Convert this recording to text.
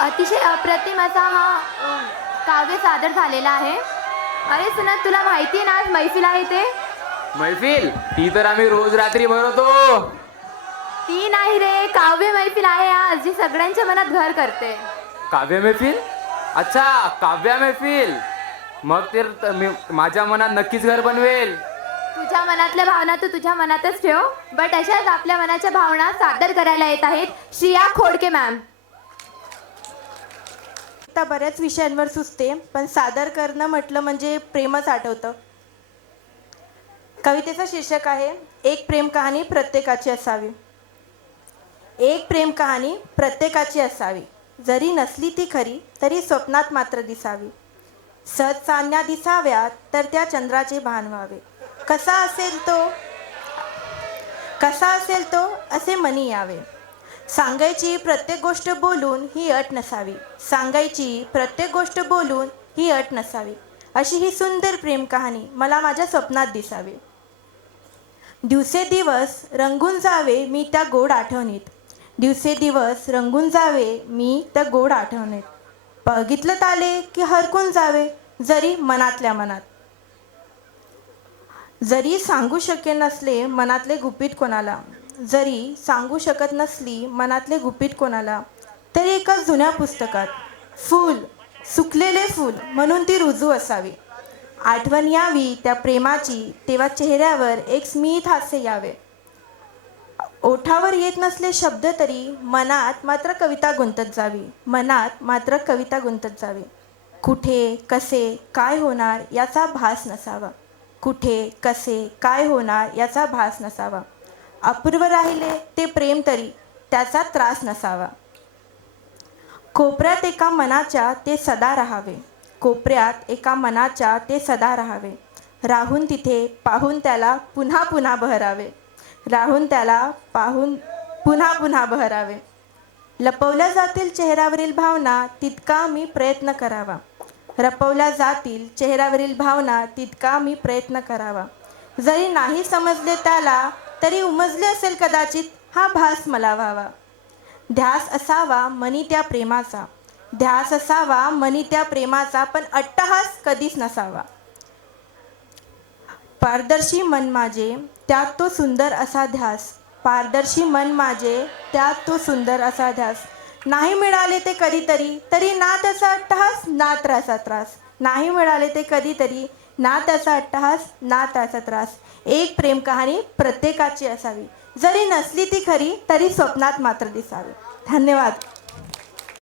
अतिशय अप्रतिम असा हा काव्य सादर झालेला आहे. अरे सुनत, तुला माहिती आहे ना आज मैफिल आहे ते? मैफिल ती तर आम्ही रोज रात्री भरवतो. ती नाही रे, काव्य मैफिल आहे आज, जी सगळ्यांच्या मनात घर करते. काव्य मैफिल? अच्छा, काव्य मैफिल. मग तर माझ्या मनात नक्कीच घर बनवेल. तुझ्या मनातल्या भावना तू तुझ्या मनातच ठेव. बट अशाच आपल्या मनाच्या भावना सादर करायला येत आहेत श्रिया खोडके मॅम. आता बऱ्याच विषयांवर सुचते, पण सादर करणं म्हटलं म्हणजे प्रेमच आठवतं. कवितेचं शीर्षक आहे एक प्रेम कहाणी प्रत्येकाची असावी. एक प्रेम कहाणी प्रत्येकाची असावी, जरी नसली ती खरी तरी स्वप्नात मात्र दिसावी. सत चांदण्या दिसाव्यात तर त्या चंद्राचे भान व्हावे. कसा असेल तो असे मनी यावे. सांगायची प्रत्येक गोष्ट बोलून ही अट नसावी. सांगायची प्रत्येक गोष्ट बोलून ही अट नसावी. अशी ही सुंदर प्रेम कहाणी मला माझ्या स्वप्नात दिसावी. दिवसेदिवस रंगून जावे मी त्या गोड आठवणीत. दिवसेदिवस रंगून जावे मी त्या गोड आठवणीत. बघितलं आले की हरकून जावे जरी मनातल्या मनात. जरी सांगू शके नसले मनातले गुपित कोणाला. जरी सांगू शकत नसली मनातले गुपित कोणाला, तरी एका जुन्या पुस्तकात फूल, सुकलेले फूल म्हणून ती रुजू असावी. आठवण यावी त्या प्रेमाची तेव्हा चेहऱ्यावर एक स्मित हास्य यावे. ओठावर येत नसले शब्द तरी मनात मात्र कविता गुंतत जावी. मनात मात्र कविता गुंतत जावी. कुठे कसे काय होणार याचा भास नसावा. कुठे कसे काय होणार याचा भास नसावा. अपूर्व राहिले ते प्रेम तरी त्याचा त्रास नसावा. कोपऱ्यात एका मनाच्या ते सदा राहावे. कोपऱ्यात एका मनाच्या ते सदा राहावे. राहून तिथे पाहून त्याला पुन्हा पुन्हा बहरावे. राहून त्याला पाहून पुन्हा पुन्हा बहरावे. लपवल्या जातील चेहऱ्यावरील भावना तितका मी प्रयत्न करावा. लपवल्या जातील चेहऱ्यावरील भावना तितका मी प्रयत्न करावा. जरी नाही समजले त्याला तरी उमजले असेल कदाचित हा भास मला व्हावा. ध्यास असावा मनी त्या प्रेमाचा. ध्यास असावा मनी त्या प्रेमाचा, पण अट्टहास कधीच नसावा. पारदर्शी मन माझे त्यात तो सुंदर असा ध्यास. पारदर्शी मन माझे त्यात तो सुंदर असा ध्यास. नाही मिळाले ते कधीतरी तरी ना त्याचा अट्टहास ना त्रासा त्रास. नाही मिळाले ते कधीतरी ना त्याचा अट्टहास ना त्याचा त्रास. एक प्रेम कहाणी प्रत्येकाची असावी, जरी नसली ती खरी तरी स्वप्नात मात्र दिसावी. धन्यवाद.